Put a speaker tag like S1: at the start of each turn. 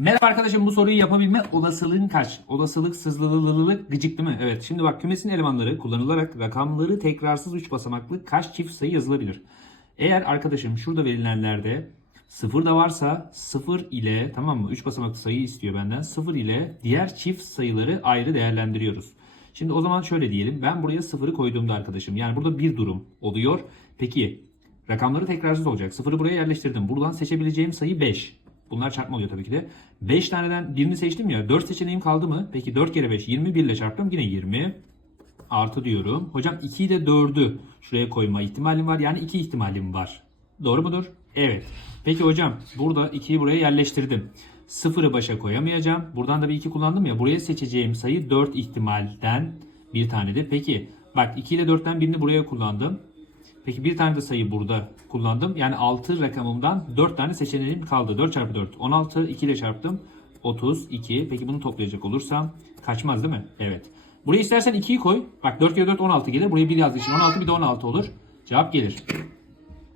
S1: Merhaba arkadaşım bu soruyu yapabilme olasılığın kaç? Olasılık sızlılılık gıcık değil mi? Evet şimdi bak kümesin elemanları kullanılarak rakamları tekrarsız 3 basamaklı kaç çift sayı yazılabilir? Eğer arkadaşım şurada verilenlerde 0 da varsa 0 ile tamam mı 3 basamaklı sayı istiyor benden 0 ile diğer çift sayıları ayrı değerlendiriyoruz. Şimdi o zaman şöyle diyelim ben buraya 0'ı koyduğumda arkadaşım yani burada bir durum oluyor. Peki rakamları tekrarsız olacak. 0'ı buraya yerleştirdim. Buradan seçebileceğim sayı 5. Bunlar çarpma oluyor tabii ki de. 5 taneden birini seçtim ya. 4 seçeneğim kaldı mı? Peki 4 kere 5 21 ile çarptım. Yine 20 artı diyorum. Hocam 2'yi de 4'ü şuraya koyma ihtimalim var. Yani 2 ihtimalim var. Doğru mudur? Evet. Peki hocam burada 2'yi buraya yerleştirdim. 0'ı başa koyamayacağım. Buradan da bir 2 kullandım ya. Buraya seçeceğim sayı 4 ihtimalden bir tanedir. Peki bak 2 ile 4'ten birini buraya kullandım. Peki bir tane de sayı burada kullandım. Yani 6 rakamımdan 4 tane seçeneğim kaldı. 4 çarpı 4. 16. 2 ile çarptım. 32. Peki bunu toplayacak olursam kaçmaz değil mi? Evet. Buraya istersen 2'yi koy. Bak 4 kere 4 16 gelir. Buraya 1 yazdığı için 16 bir de 16 olur. Cevap gelir.